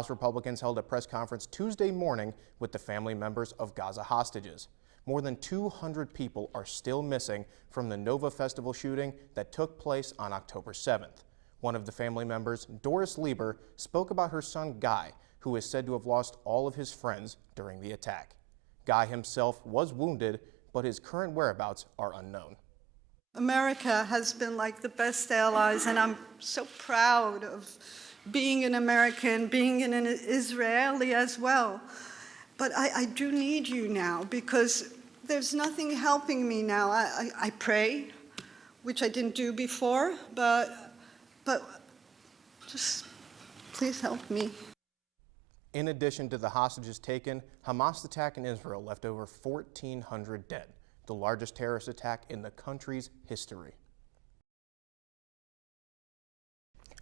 House Republicans held a press conference Tuesday morning with the family members of Gaza hostages. More than 200 people are still missing from the Nova Festival shooting that took place on October 7th. One of the family members, Doris Lieber, spoke about her son Guy, who is said to have lost all of his friends during the attack. Guy himself was wounded, but his current whereabouts are unknown. America has been like the best allies, and I'm so proud of being an American, being an Israeli as well. But I do need you now, because there's nothing helping me now. I pray, which I didn't do before, but just please help me. In addition to the hostages taken, Hamas attack in Israel left over 1,400 dead, the largest terrorist attack in the country's history.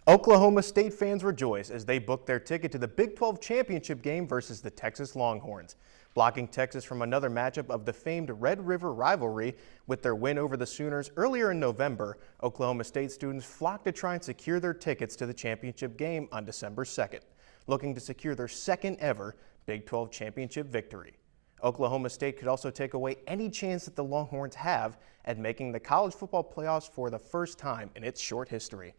Oklahoma State fans rejoice as they booked their ticket to the Big 12 championship game versus the Texas Longhorns. Blocking Texas from another matchup of the famed Red River rivalry with their win over the Sooners earlier in November, Oklahoma State students flocked to try and secure their tickets to the championship game on December 2nd, looking to secure their second ever Big 12 championship victory. Oklahoma State could also take away any chance that the Longhorns have at making the college football playoffs for the first time in its short history.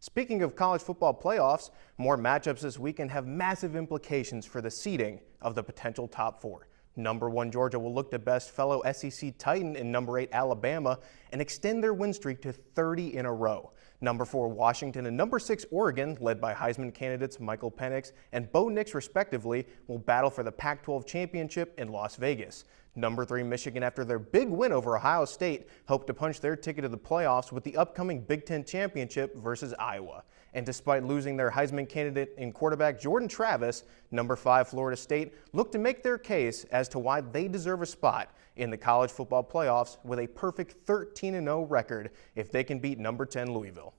Speaking of college football playoffs, more matchups this weekend have massive implications for the seeding of the potential top four. Number 1 Georgia will look to best fellow SEC Titan in number 8 Alabama and extend their win streak to 30 in a row. Number 4 Washington and number 6 Oregon, led by Heisman candidates Michael Penix and Bo Nix respectively, will battle for the Pac-12 championship in Las Vegas. Number 3 Michigan, after their big win over Ohio State, hope to punch their ticket to the playoffs with the upcoming Big Ten championship versus Iowa. And despite losing their Heisman candidate in quarterback Jordan Travis, number 5 Florida State look to make their case as to why they deserve a spot in the college football playoffs with a perfect 13-0 record if they can beat number 10 Louisville.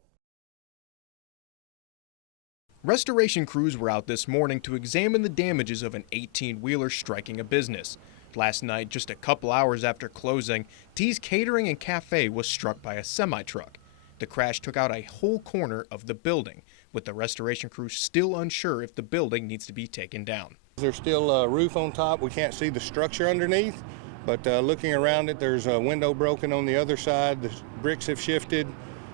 Restoration crews were out this morning to examine the damages of an 18-wheeler striking a business. Last night, just a couple hours after closing, T's Catering and Cafe was struck by a semi-truck. The crash took out a whole corner of the building, with the restoration crew still unsure if the building needs to be taken down. There's still a roof on top. We can't see the structure underneath, but looking around it, there's a window broken on the other side. The bricks have shifted,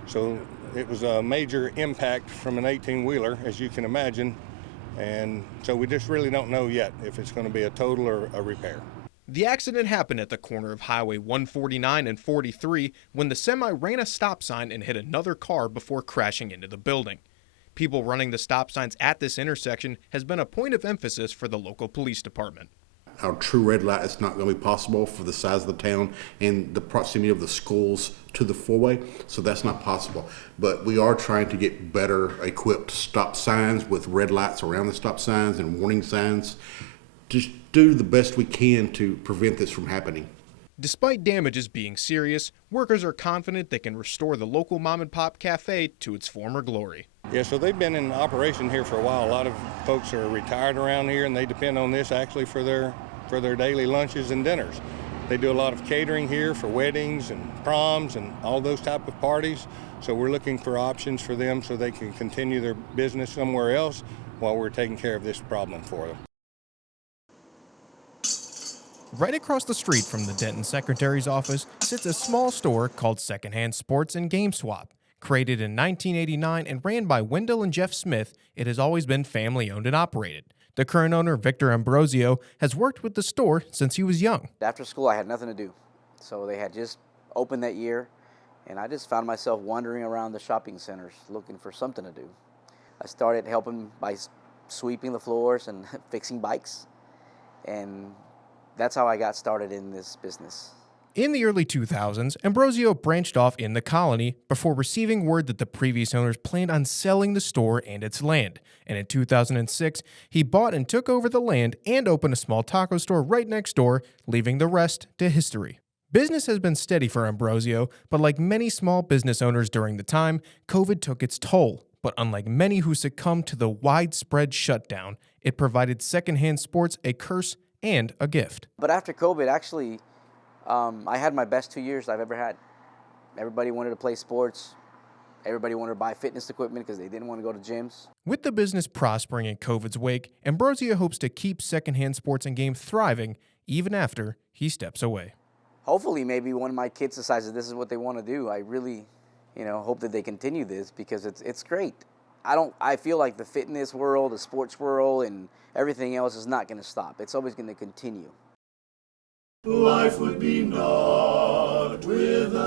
so it was a major impact from an 18-wheeler, as you can imagine, and so we just really don't know yet if it's going to be a total or a repair. The accident happened at the corner of Highway 149 and 43 when the semi ran a stop sign and hit another car before crashing into the building. People running the stop signs at this intersection has been a point of emphasis for the local police department. Our true red light is not going to be possible for the size of the town and the proximity of the schools to the four-way, so that's not possible. But we are trying to get better equipped stop signs with red lights around the stop signs and warning signs. Just do the best we can to prevent this from happening. Despite damages being serious, workers are confident they can restore the local mom-and-pop cafe to its former glory. Yeah, so they've been in operation here for a while. A lot of folks are retired around here, and they depend on this actually for their daily lunches and dinners. They do a lot of catering here for weddings and proms and all those type of parties. So we're looking for options for them so they can continue their business somewhere else while we're taking care of this problem for them. Right across the street from the Denton Secretary's office sits a small store called Secondhand Sports and Game Swap. Created in 1989 and ran by Wendell and Jeff Smith, it has always been family-owned and operated. The current owner, Victor Ambrosio, has worked with the store since he was young. After school, I had nothing to do, so they had just opened that year, and I just found myself wandering around the shopping centers looking for something to do. I started helping by sweeping the floors and fixing bikes, and that's how I got started in this business. In the early 2000s, Ambrosio branched off in the colony before receiving word that the previous owners planned on selling the store and its land. And in 2006, he bought and took over the land and opened a small taco store right next door, leaving the rest to history. Business has been steady for Ambrosio, but like many small business owners during the time, COVID took its toll. But unlike many who succumbed to the widespread shutdown, it provided Secondhand Sports a curse and a gift. But after COVID, actually, I had my best 2 years I've ever had. Everybody wanted to play sports. Everybody wanted to buy fitness equipment because they didn't want to go to gyms. With the business prospering in COVID's wake, Ambrosia hopes to keep secondhand sports and games thriving even after he steps away. Hopefully, maybe one of my kids decides that this is what they want to do. I really, hope that they continue this because it's great. I feel like the fitness world, the sports world, and everything else is not going to stop. It's always going to continue. Life would be naught without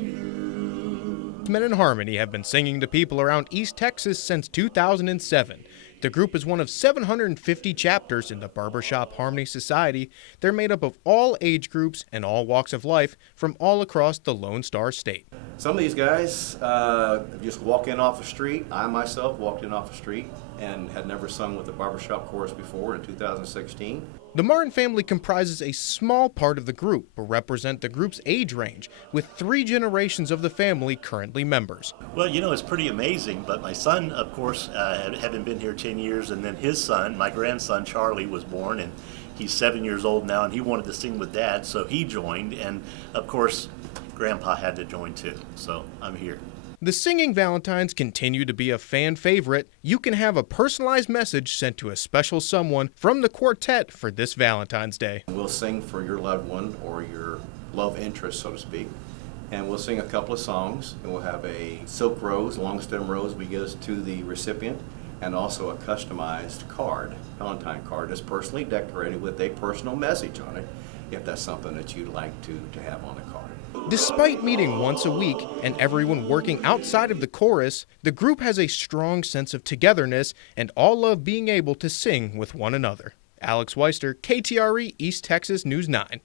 you. Men in Harmony have been singing to people around East Texas since 2007. The group is one of 750 chapters in the Barbershop Harmony Society. They're made up of all age groups and all walks of life from all across the Lone Star State. Some of these guys just walk in off the street. I myself walked in off the street and had never sung with the Barbershop Chorus before in 2016. The Martin family comprises a small part of the group, but represent the group's age range, with 3 generations of the family currently members. Well, it's pretty amazing, but my son, of course, having been here 10 years, and then his son, my grandson Charlie, was born, and he's 7 years old now, and he wanted to sing with Dad, so he joined, and of course, Grandpa had to join too, so I'm here. The Singing Valentines continue to be a fan favorite. You can have a personalized message sent to a special someone from the quartet for this Valentine's Day. We'll sing for your loved one or your love interest, so to speak. And we'll sing a couple of songs, and we'll have a silk rose, long stem rose we give to the recipient, and also a customized card, Valentine card, that's personally decorated with a personal message on it, if that's something that you'd like to have on the card. Despite meeting once a week and everyone working outside of the chorus, the group has a strong sense of togetherness and all love being able to sing with one another. Alex Weister, KTRE East Texas News 9.